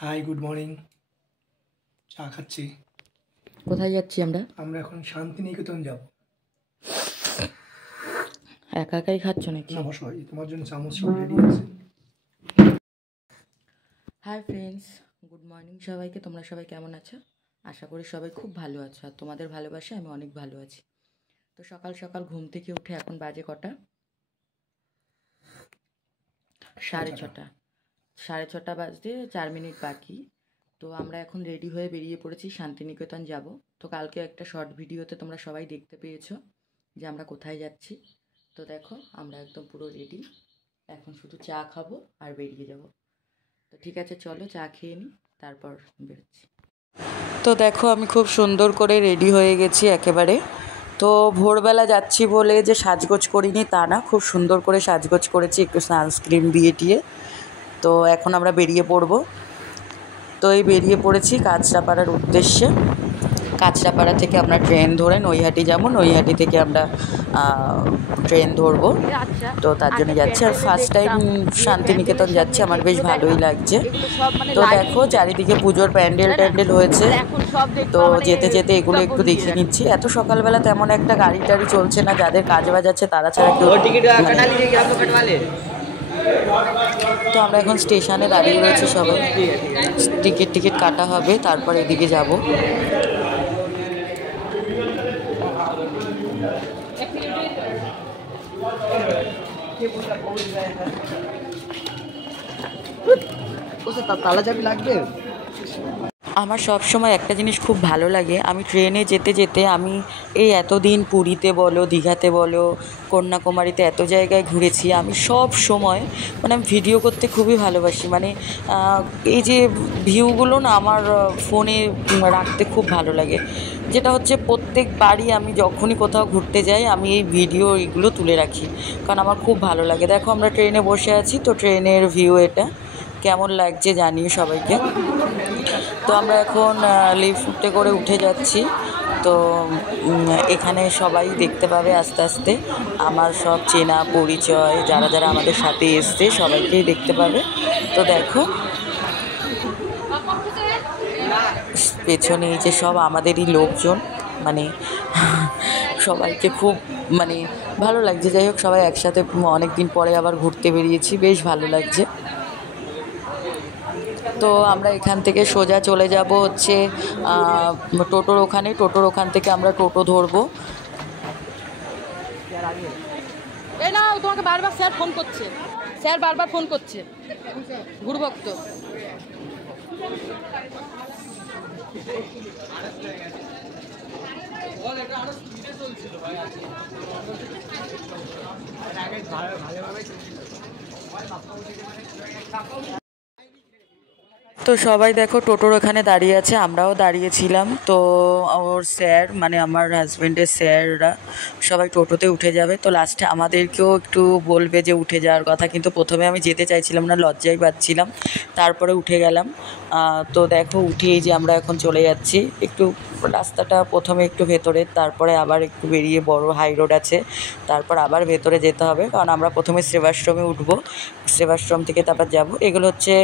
High, good morning. চা খাচ্ছি। কোথায় যাচ্ছি আমরা? আমরা এখন শান্তিনিকেতন যাব। একা একাই খাচ্ছ নাকি? না বসো, তোমার জন্য চামচ সব রেডি আছে। হাই ফ্রেন্ডস, গুড মর্নিং সবাইকে। তোমরা সবাই কেমন আছো? আশা করি সবাই খুব ভালো আছো, আর তোমাদের ভালোবাসে আমি অনেক ভালো আছি। তো সকাল সকাল ঘুম থেকে উঠে এখন বাজে কটা? 6:30। 6:30 বাজতে 4 মিনিট বাকি। তো আমরা এখন রেডি হয়ে বেরিয়ে পড়েছি, শান্তিনিকেতন যাব। তো কালকে একটা শর্ট ভিডিওতে তোমরা সবাই দেখতে পেয়েছো যে আমরা কোথায় যাচ্ছি। তো দেখো আমরা একদম পুরো রেডি, এখন শুধু চা খাবো আর বেরিয়ে যাব। তো ঠিক আছে, চলো চা খেয়ে নিই, তারপর বেরোচ্ছি। তো দেখো আমি খুব সুন্দর করে রেডি হয়ে গেছি একেবারে। তো ভোরবেলা যাচ্ছি বলে যে সাজগোজ করিনি তা না, খুব সুন্দর করে সাজগোজ করেছি, একটু সানস্ক্রিন দিয়ে টিয়ে। তো এখন আমরা বেরিয়ে পড়ব। তো এই বেরিয়ে পড়েছি কাঁচরাপাড়ার উদ্দেশ্যে। কাঁচরাপাড়া থেকে আমরা ট্রেন ধরে নৈহাটি যাব, নৈহাটি থেকে আমরা ট্রেন ধরবো। তো তার জন্য যাচ্ছি, আর ফার্স্ট টাইম শান্তিনিকেতন যাচ্ছি, আমার বেশ ভালোই লাগছে। তো দেখো চারিদিকে পুজোর প্যান্ডেল ট্যান্ডেল হয়েছে, তো যেতে যেতে এগুলো একটু দেখিয়ে নিচ্ছি। এত সকালবেলা তেমন একটা গাড়ি টাড়ি চলছে না, যাদের কাজ বাজ আছে তারা ছাড়া কেউ। তো আমরা এখন স্টেশনে দাঁড়িয়ে রয়েছি সবাই, টিকিট কাটা হবে, তারপর এদিকে যাব। তালা চাবি লাগবে। আমার সব সময় একটা জিনিস খুব ভালো লাগে, আমি ট্রেনে যেতে যেতে আমি এই এতদিন পুরীতে বলো, দীঘাতে বলো, কন্যাকুমারীতে এত জায়গায় ঘুরেছি, আমি সব সময় মানে আমি ভিডিও করতে খুবই ভালোবাসি। মানে এই যে ভিউগুলো না আমার ফোনে রাখতে খুব ভালো লাগে, যেটা হচ্ছে প্রত্যেকবারই আমি যখনই কোথাও ঘুরতে যাই আমি এই ভিডিও এইগুলো তুলে রাখি, কারণ আমার খুব ভালো লাগে। দেখো আমরা ট্রেনে বসে আছি, তো ট্রেনের ভিউ এটা কেমন লাগছে জানিও সবাইকে। তো আমরা এখন লিফটে করে উঠে যাচ্ছি। তো এখানে সবাই দেখতে পাবে আস্তে আস্তে আমার সব চেনা পরিচয়, যারা যারা আমাদের সাথে এসছে সবাইকেই দেখতে পাবে। তো দেখো পেছনে এই যে সব আমাদেরই লোকজন, মানে সবাইকে খুব মানে ভালো লাগছে। যাই হোক, সবাই একসাথে অনেক দিন পরে আবার ঘুরতে বেরিয়েছি, বেশ ভালো লাগছে। তো আমরা এখান থেকে সোজা চলে যাব হচ্ছে টোটোর ওখানে, টোটোর ওখান থেকে আমরা টোটো ধরবো। এই না, তোমাকে বারবার স্যার ফোন করছে, স্যার বারবার ফোন করছে, গুরুভক্ত। তো সবাই দেখো টোটোর ওখানে দাঁড়িয়ে আছে, আমরাও দাঁড়িয়েছিলাম। তো ওর স্যার মানে আমার হাজব্যান্ডের স্যাররা সবাই টোটোতে উঠে যাবে। তো লাস্টে আমাদেরকেও একটু বলবে যে উঠে যাওয়ার কথা, কিন্তু প্রথমে আমি যেতে চাইছিলাম না, লজ্জাই পাচ্ছিলাম, তারপরে উঠে গেলাম। তো দেখো উঠেই যে আমরা এখন চলে যাচ্ছি, একটু রাস্তাটা প্রথমে একটু ভেতরে, তারপরে আবার একটু বেরিয়ে বড় হাই রোড আছে, তারপর আবার ভেতরে যেতে হবে, কারণ আমরা প্রথমে সেবাশ্রমে উঠবো, সেবাশ্রম থেকে তারপর যাব। এগুলো হচ্ছে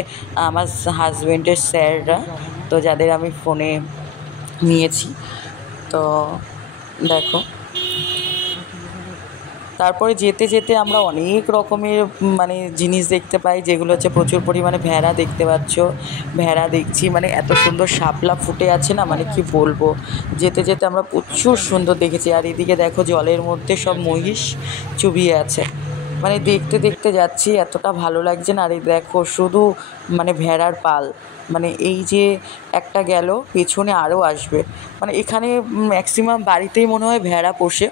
আমার হাজব্যান্ডের স্যাররা, তো যাদের আমি ফোনে নিয়েছি। তো দেখো তারপরে যেতে যেতে আমরা অনেক রকমের মানে জিনিস দেখতে পাই, যেগুলো হচ্ছে প্রচুর পরিমাণে ভেড়া দেখতে পাচ্ছ, ভেড়া দেখছি, মানে এত সুন্দর শাপলা ফুটে আছে না, মানে কি বলবো। যেতে যেতে আমরা প্রচুর সুন্দর দেখেছি। আর এদিকে দেখো জলের মধ্যে সব মহিষ চুবিয়ে আছে, মানে দেখতে দেখতে যাচ্ছি, এতটা ভালো লাগছে না। আর এই দেখো শুধু মানে ভেড়ার পাল, মানে এই যে একটা গেল, পেছনে আরও আসবে। মানে এখানে ম্যাক্সিমাম বাড়িতেই মনে হয় ভেড়া পোষে,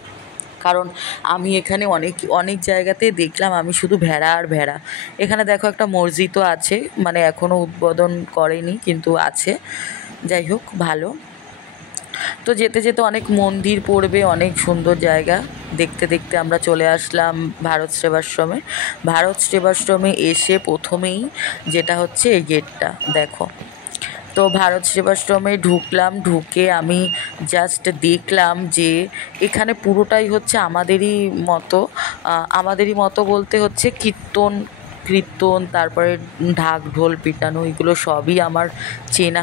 কারণ আমি এখানে অনেক অনেক জায়গাতে দেখলাম আমি শুধু ভেড়া আর ভেড়া। এখানে দেখো একটা মসজিদও আছে, মানে এখনও উদ্বোধন করেনি কিন্তু আছে। যাই হোক ভালো। তো যেতে যেতে অনেক মন্দির পড়বে, অনেক সুন্দর জায়গা দেখতে দেখতে আমরা চলে আসলাম ভারত সেবাশ্রমে। ভারত সেবাশ্রমে এসে প্রথমেই যেটা হচ্ছে এই গেটটা দেখো। তো ভারত সেবাশ্রমে ঢুকলাম, ঢুকে আমি জাস্ট দেখলাম যে এখানে পুরোটাই হচ্ছে আমাদেরই মতো বলতে হচ্ছে কীর্তন কীর্তন, তারপরে ঢাক ঢোল পিটানো, এগুলো সবই আমার চেনা,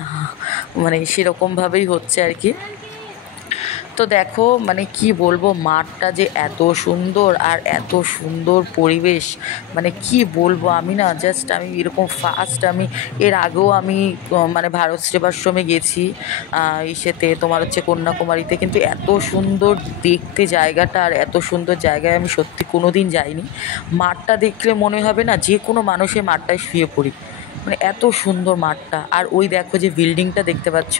মানে সেরকমভাবেই হচ্ছে আর কি। তো দেখো মানে কি বলবো, মাঠটা যে এত সুন্দর আর এত সুন্দর পরিবেশ, মানে কি বলবো আমি না, জাস্ট আমি এরকম ফার্স্ট, আমি এর আগেও আমি মানে ভারত সেবাশ্রমে গেছি ইসেতে, তোমার হচ্ছে কন্যাকুমারীতে, কিন্তু এত সুন্দর দেখতে জায়গাটা আর এত সুন্দর জায়গায় আমি সত্যি কোনো দিন যাইনি। মাঠটা দেখলে মনে হবে না যে কোনো মানুষের মাঠটায় শুয়ে পড়ি, মানে এত সুন্দর মাঠটা। আর ওই দেখো যে বিল্ডিংটা দেখতে পাচ্ছ,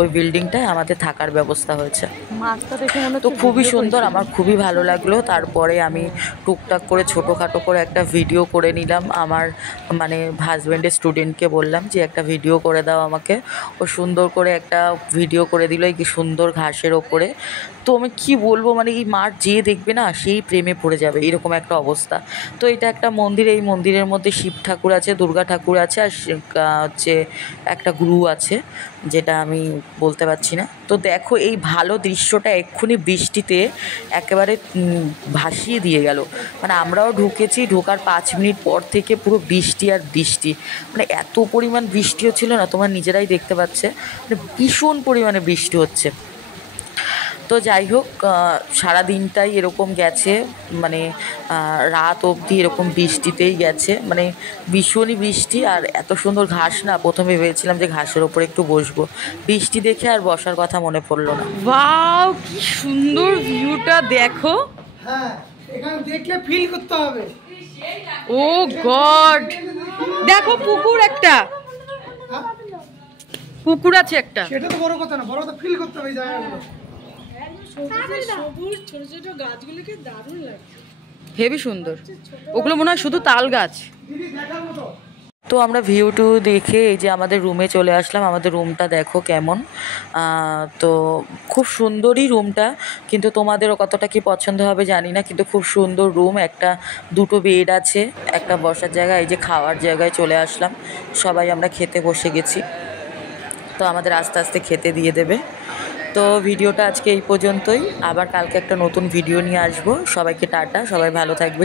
ওই বিল্ডিংটায় আমাদের থাকার ব্যবস্থা হয়েছে। মাছটা দেখে মনে তো খুবই সুন্দর, আমার খুবই ভালো লাগলো। তারপরে আমি টুকটাক করে ছোটোখাটো করে একটা ভিডিও করে নিলাম। আমার মানে হাজব্যান্ডের স্টুডেন্টকে বললাম যে একটা ভিডিও করে দাও আমাকে, ও সুন্দর করে একটা ভিডিও করে দিল এই সুন্দর ঘাসের ওপরে। তো আমি কী বলবো, মানে এই মাঠ যেয়ে দেখবে না সেই প্রেমে পড়ে যাবে, এরকম একটা অবস্থা। তো এটা একটা মন্দির, এই মন্দিরের মধ্যে শিব ঠাকুর আছে, দুর্গা ঠাকুর আছে, আর হচ্ছে একটা গুরু আছে, যেটা আমি বলতে পারছি না। তো দেখো এই ভালো দৃশ্যটা এক্ষুনি বৃষ্টিতে একেবারে ভাসিয়ে দিয়ে গেল। মানে আমরাও ঢুকেছি, ঢোকার 5 মিনিট পর থেকে পুরো বৃষ্টি আর বৃষ্টি, মানে এত পরিমাণ বৃষ্টি হচ্ছিল না, তোমরা নিজেরাই দেখতে পাচ্ছে, মানে ভীষণ পরিমাণে বৃষ্টি হচ্ছে। তো যাই হোক, সারা দিনটাই এরকম গেছে, মানে রাত অবধি এরকম বৃষ্টিতেই গেছে, মানে ভীষণই বৃষ্টি। আর এত সুন্দর ঘাস না, প্রথমে ভেবেছিলাম যে ঘাসের ওপরে একটু বসবো, বৃষ্টি দেখে আর বসার কথা মনে পড়লো না। ওয়াও কি সুন্দর ভিউটা দেখো। হ্যাঁ, এখানে দেখলে ফিল করতে হবে। ও গড, দেখো পুকুর, একটা পুকুর আছে একটা। সেটা তো বড় কথা না, বড় কথা ফিল করতে হবে এই জায়গাগুলো। হেবি সুন্দর, ওগুলো মনে হয় শুধু তাল গাছ। তো আমরা ভিউ টু দেখে এই যে আমাদের রুমে চলে আসলাম। আমাদের রুমটা দেখো কেমন, তো খুব সুন্দরই রুমটা, কিন্তু তোমাদেরও কতটা কি পছন্দ হবে জানি না, কিন্তু খুব সুন্দর রুম। দুটো বেড আছে, একটা বসার জায়গা, এই যে খাওয়ার জায়গায় চলে আসলাম, সবাই আমরা খেতে বসে গেছি। তো আমাদের আস্তে আস্তে খেতে দিয়ে দেবে। তো ভিডিওটা আজকে এই পর্যন্তই, আবার কালকে একটা নতুন ভিডিও নিয়ে আসবো। সবাইকে টাটা, সবাই ভালো থাকবে।